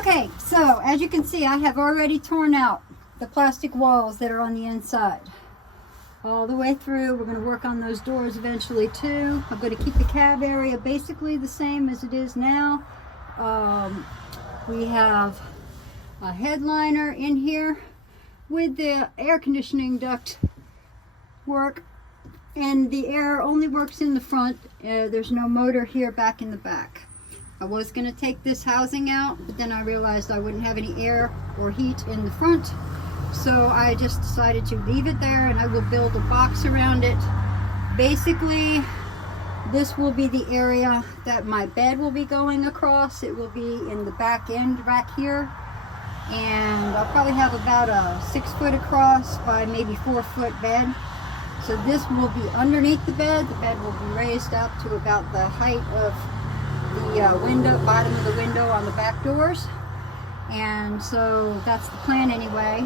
Okay, so as you can see, I have already torn out the plastic walls that are on the inside. All the way through. We're going to work on those doors eventually too. I'm going to keep the cab area basically the same as it is now. We have a headliner in here with the air conditioning duct work, and the air only works in the front. There's no motor here back in the back. I was going to take this housing out, but then I realized I wouldn't have any air or heat in the front, so I just decided to leave it there, and I will build a box around it. Basically, this will be the area that my bed will be going across. It will be in the back end back here, and I'll probably have about a 6 foot across by maybe 4 foot bed. So this will be underneath the bed. The bed will be raised up to about the height of the window, bottom of the window on the back doors. And so that's the plan anyway.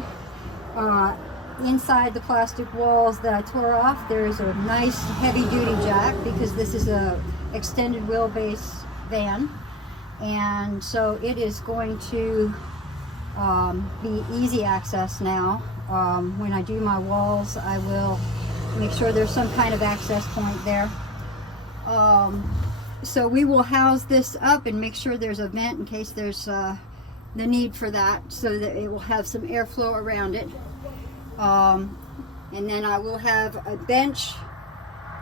Inside the plastic walls that I tore off, there's a nice heavy duty jack because this is a extended wheelbase van, and so it is going to be easy access now. When I do my walls, I will make sure there's some kind of access point there. So we will house this up and make sure there's a vent in case there's the need for that, so that it will have some airflow around it. And then I will have a bench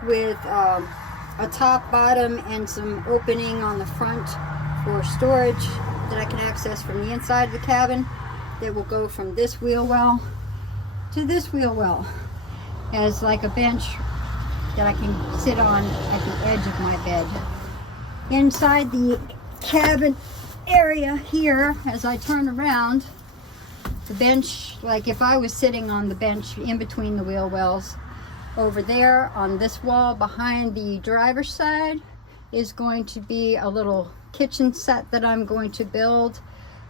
with a top, bottom, and some opening on the front for storage that I can access from the inside of the cabin. That will go from this wheel well to this wheel well as like a bench that I can sit on at the edge of my bed. Inside the cabin area here, as I turn around, the bench, like if I was sitting on the bench in between the wheel wells, over there on this wall behind the driver's side is going to be a little kitchen set that I'm going to build.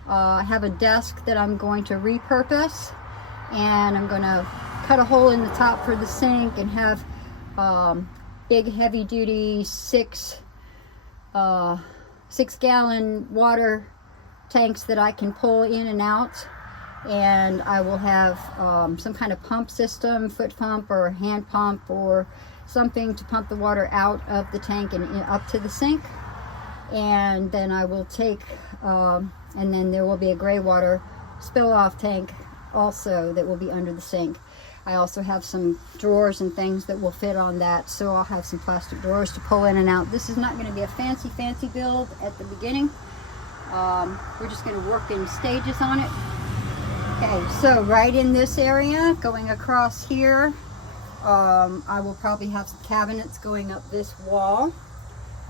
I have a desk that I'm going to repurpose, and I'm going to cut a hole in the top for the sink and have big heavy duty 6 gallon water tanks that I can pull in and out. And I will have some kind of pump system, foot pump or hand pump or something to pump the water out of the tank and up to the sink. And then I will take, and then there will be a gray water spill off tank also that will be under the sink. I also have some drawers and things that will fit on that, so I'll have some plastic drawers to pull in and out. This is not going to be a fancy build at the beginning. We're just going to work in stages on it. Okay, so right in this area, going across here, I will probably have some cabinets going up this wall,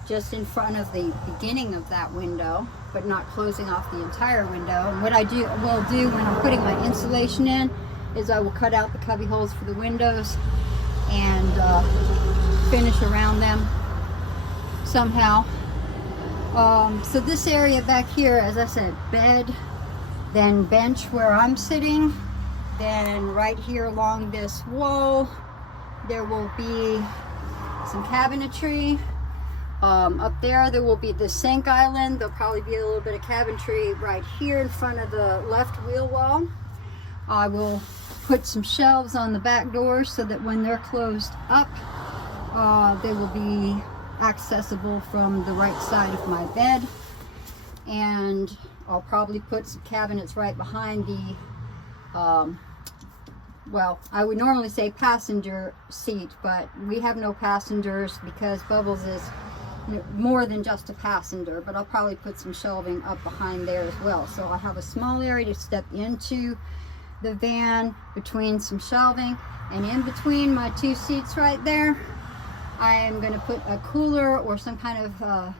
just in front of the beginning of that window, but not closing off the entire window. And what I will do when I'm putting my insulation in is I will cut out the cubby holes for the windows and finish around them somehow. So this area back here, as I said, bed, then bench where I'm sitting, then right here along this wall there will be some cabinetry. Up there will be the sink island. There'll probably be a little bit of cabinetry right here in front of the left wheel wall. I will put some shelves on the back doors so that when they're closed up, they will be accessible from the right side of my bed. And I'll probably put some cabinets right behind the, well, I would normally say passenger seat, but we have no passengers because Bubbles is more than just a passenger. But I'll probably put some shelving up behind there as well. So I'll have a small area to step into the van between some shelving, and in between my 2 seats right there, I am going to put a cooler or some kind of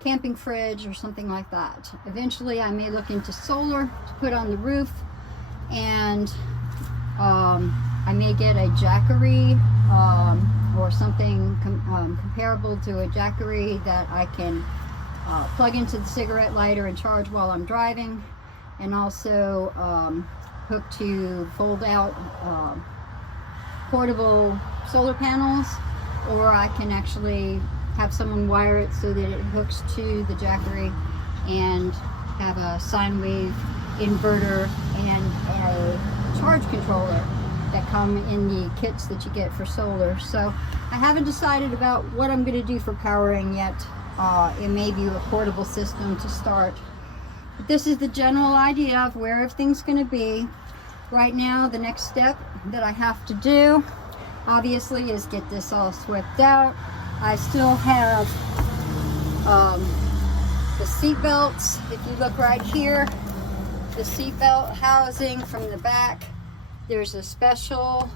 camping fridge or something like that. Eventually I may look into solar to put on the roof, and I may get a Jackery or something comparable to a Jackery that I can plug into the cigarette lighter and charge while I'm driving, and also hook to fold out portable solar panels, or I can actually have someone wire it so that it hooks to the Jackery and have a sine wave inverter and a charge controller that come in the kits that you get for solar. So I haven't decided about what I'm going to do for powering yet. It may be a portable system to start. But this is the general idea of where everything's going to be. Right now, the next step that I have to do, obviously, is get this all swept out. I still have the seat belts. If you look right here, the seat belt housing from the back, there's a special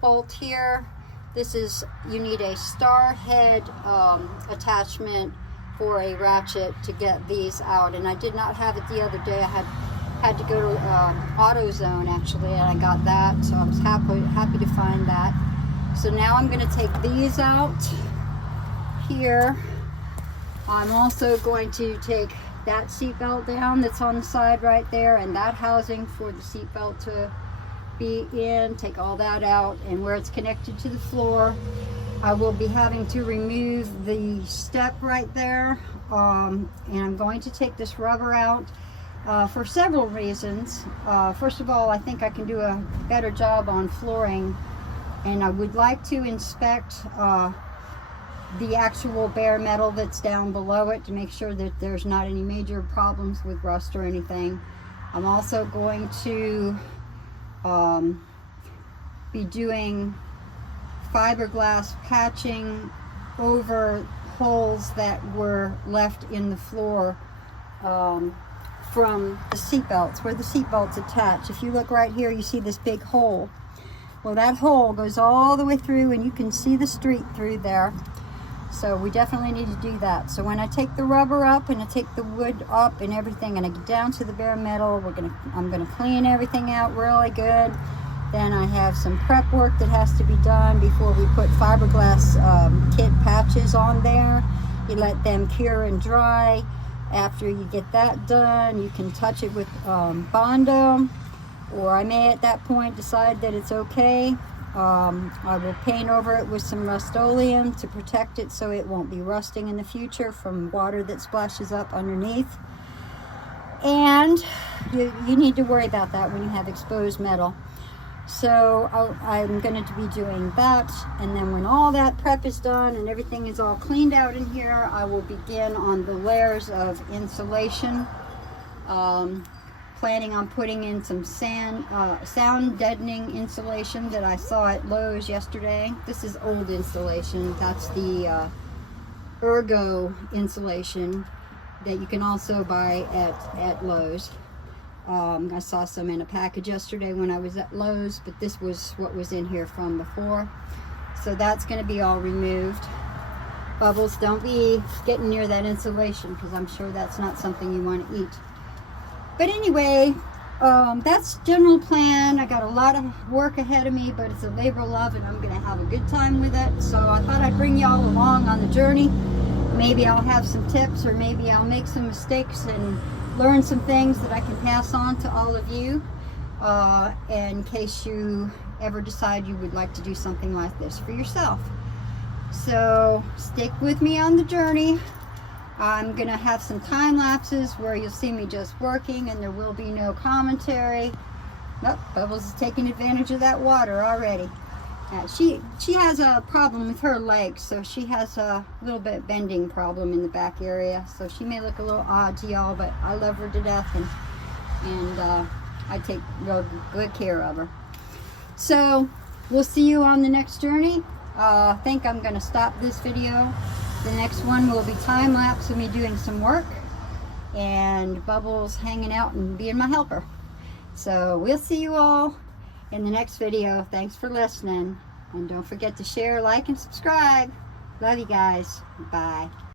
bolt here. This is, you need a star head attachment for a ratchet to get these out, and I did not have it the other day. I had to go to AutoZone actually, and I got that, so I was happy to find that. So now I'm going to take these out here. I'm also going to take that seat belt down that's on the side right there, and that housing for the seat belt to be in, take all that out, and where it's connected to the floor, I will be having to remove the step right there, and I'm going to take this rubber out for several reasons. First of all, I think I can do a better job on flooring, and I would like to inspect the actual bare metal that's down below it to make sure that there's not any major problems with rust or anything. I'm also going to be doing fiberglass patching over holes that were left in the floor from the seat belts, where the seat belts attach. If you look right here, you see this big hole. Well, that hole goes all the way through, and you can see the street through there. So we definitely need to do that. So when I take the rubber up and I take the wood up and everything, and I get down to the bare metal, I'm gonna clean everything out really good. Then I have some prep work that has to be done before we put fiberglass kit patches on there. You let them cure and dry. After you get that done, you can touch it with Bondo, or I may at that point decide that it's okay. I will paint over it with some Rust-Oleum to protect it so it won't be rusting in the future from water that splashes up underneath. And you need to worry about that when you have exposed metal. So I'm going to be doing that, and then when all that prep is done and everything is all cleaned out in here, I will begin on the layers of insulation. Planning on putting in some sound deadening insulation that I saw at Lowe's yesterday. This is old insulation. That's the Ergo insulation that you can also buy at Lowe's. I saw some in a package yesterday when I was at Lowe's, but this was what was in here from before. So that's going to be all removed. Bubbles, don't be getting near that insulation, because I'm sure that's not something you want to eat. But anyway, that's general plan. I got a lot of work ahead of me, but it's a labor of love, and I'm going to have a good time with it. So I thought I'd bring y'all along on the journey. Maybe I'll have some tips, or maybe I'll make some mistakes and learn some things that I can pass on to all of you in case you ever decide you would like to do something like this for yourself. So stick with me on the journey. I'm gonna have some time lapses where you'll see me just working, and there will be no commentary. Nope, Bubbles is taking advantage of that water already. She has a problem with her legs, so she has a little bit bending problem in the back area, so she may look a little odd to y'all, but I love her to death, and I take real good care of her. So we'll see you on the next journey. I think I'm going to stop this video. The next one will be time lapse of me doing some work, and Bubbles hanging out and being my helper. So we'll see you all in the next video. Thanks for listening, and don't forget to share, like, and subscribe. Love you guys. Bye.